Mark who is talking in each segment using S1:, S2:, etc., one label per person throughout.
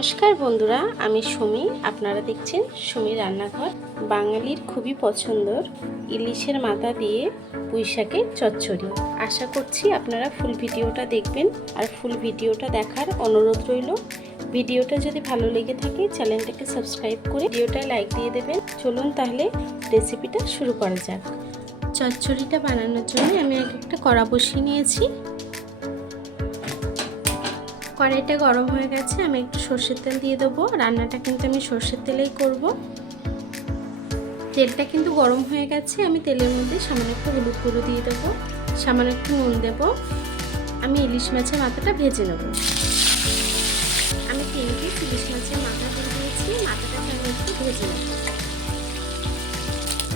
S1: নমস্কার বন্ধুরা, আমি সুমি। আপনারা দেখছেন সুমি রান্নাঘর। বাঙালির খুবই পছন্দর ইলিশের মাথা দিয়ে পুঁই শাকের চচ্চড়ি। আশা করছি আপনারা ফুল ভিডিওটা দেখবেন আর ফুল ভিডিওটা দেখার অনুরোধ রইল। ভিডিওটা যদি ভালো লেগে থাকে, চ্যানেলটাকে সাবস্ক্রাইব করে ভিডিওটা লাইক দিয়ে দেবেন। চলুন তাহলে রেসিপিটা শুরু করা যাক। চচ্চড়িটা বানানোর জন্য আমি এক একটা কড়া বসিয়ে নিয়েছি। কড়াইটা গরম হয়ে গেছে, আমি একটু সর্ষের তেল দিয়ে দেবো। রান্নাটা কিন্তু আমি সর্ষের তেলেই করব। তেলটা কিন্তু গরম হয়ে গেছে, আমি তেলের মধ্যে সামান্য একটু হলুদ গুঁড়ো দিয়ে দেবো। সামান্য একটু নুন দেবো। আমি ইলিশ মাছের মাথাটা ভেজে নেব। আমি তিন পিস ইলিশ মাছের মাথা দিয়ে দিয়েছি মাথাটাকে আমি একটু ভেজে নেব।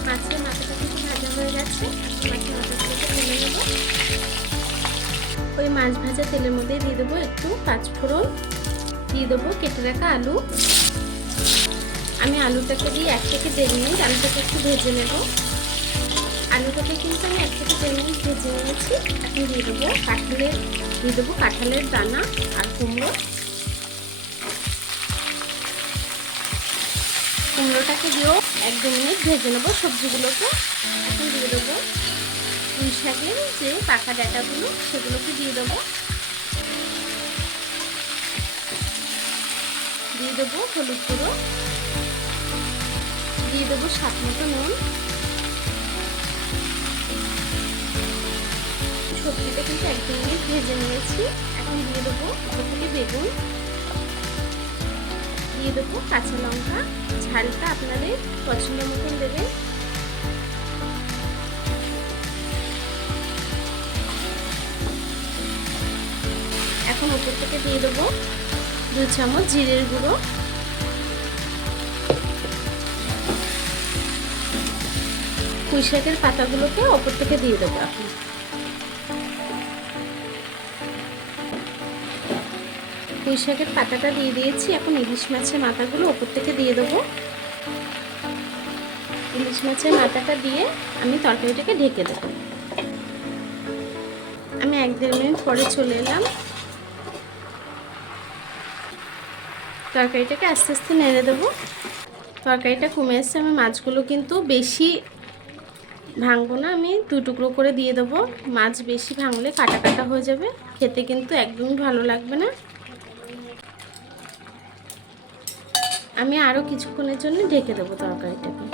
S1: মাছের মাথাটা কিন্তু ভাজা হয়ে গেছে মাছের মাথাটাকে ভেজে নেব। ওই মাছ ভাজা তেলের মধ্যে দিয়ে দেবো একটু পাঁচফোড়ন দিয়ে দেবো কেটে রাখা আলু। আমি আলুটাকে দিয়ে এক থেকে দেড় মিনিট আলুটাকে একটু ভেজে নেব। আলুটাকে কিন্তু আমি এক থেকে দেড় মিনিট ভেজে নিয়েছি। এখন দিয়ে দেবো কাঁঠালের দিয়ে দেবো কাঁঠালের দানা আর কুমড়ো। কুমড়োটাকে দিয়েও এক দু মিনিট ভেজে নেব সবজিগুলোকে। শাকের যে পাকা ডাটাগুলো সেগুলোকে দিয়ে দেবো। দিয়ে দেবো হলুদ গুঁড়ো। দিয়ে দেবো সাত মতো নুন। সবজিটা কিন্তু একদম ভেজে নিয়েছি। এখন দিয়ে দেবো ওপর থেকে বেগুন। দিয়ে দেবো কাঁচা লঙ্কা। ঝালটা আপনাদের পছন্দ মতন দেবেন। এখন উপর থেকে দিয়ে দেবো দু চামচ জিরের গুঁড়ো। পুঁই শাকের পাতাগুলোকে ওপর থেকে দিয়ে দেবো পুঁইশাকের পাতাটা দিয়ে দিয়েছি, এখন ইলিশ মাছের মাথাগুলো ওপর থেকে দিয়ে দেবো। ইলিশ মাছের মাথাটা দিয়ে আমি তরকারিটাকে ঢেকে দেবো। আমি এক দেড় মিনিট পরে চলে এলাম। তরকারিটাকে আস্তে আস্তে নেড়ে দেবো। তরকারিটা কমে এসছে, আমি মাছগুলো কিন্তু বেশি ভাঙবো না, আমি দু টুকরো করে দিয়ে দেবো। মাছ বেশি ভাঙলে কাটা কাটা হয়ে যাবে, খেতে কিন্তু একদমই ভালো লাগবে না। আমি আরও কিছুক্ষণের জন্য ঢেকে দেবো তরকারিটাকে।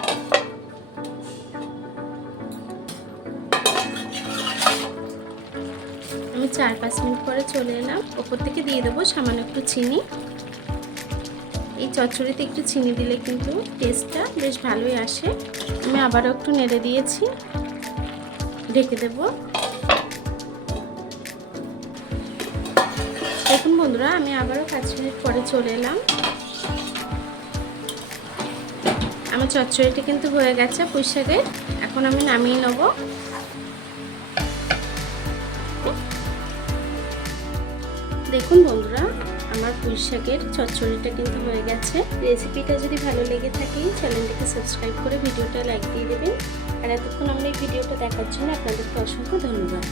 S1: আমি চার পাঁচ মিনিট পরে চলে এলাম। ওপর থেকে দিয়ে দেবো সামান্য একটু চিনি। এই চচ্চড়িতে একটু চিনি দিলে কিন্তু টেস্টটা বেশ ভালোই আসে। আমি আবারও একটু নেড়ে দিয়েছি। ঢেকে দেব। দেখুন বন্ধুরা, আমি আবারও পাঁচ মিনিট পরে চলে এলাম। আমার চচ্চড়িটা কিন্তু হয়ে গেছে পুঁই শাকের এখন আমি নামিয়ে নেব। দেখুন বন্ধুরা আমার পুঁই শাকের চচ্চড়িটা কিন্তু হয়ে গেছে। রেসিপিটা যদি ভালো লেগে থাকে, চ্যানেলটিকে সাবস্ক্রাইব করে ভিডিওটা লাইক দিয়ে দেবেন। আর এতক্ষণ আমরা এই ভিডিওটা দেখার জন্য আপনাদেরকে অসংখ্য ধন্যবাদ।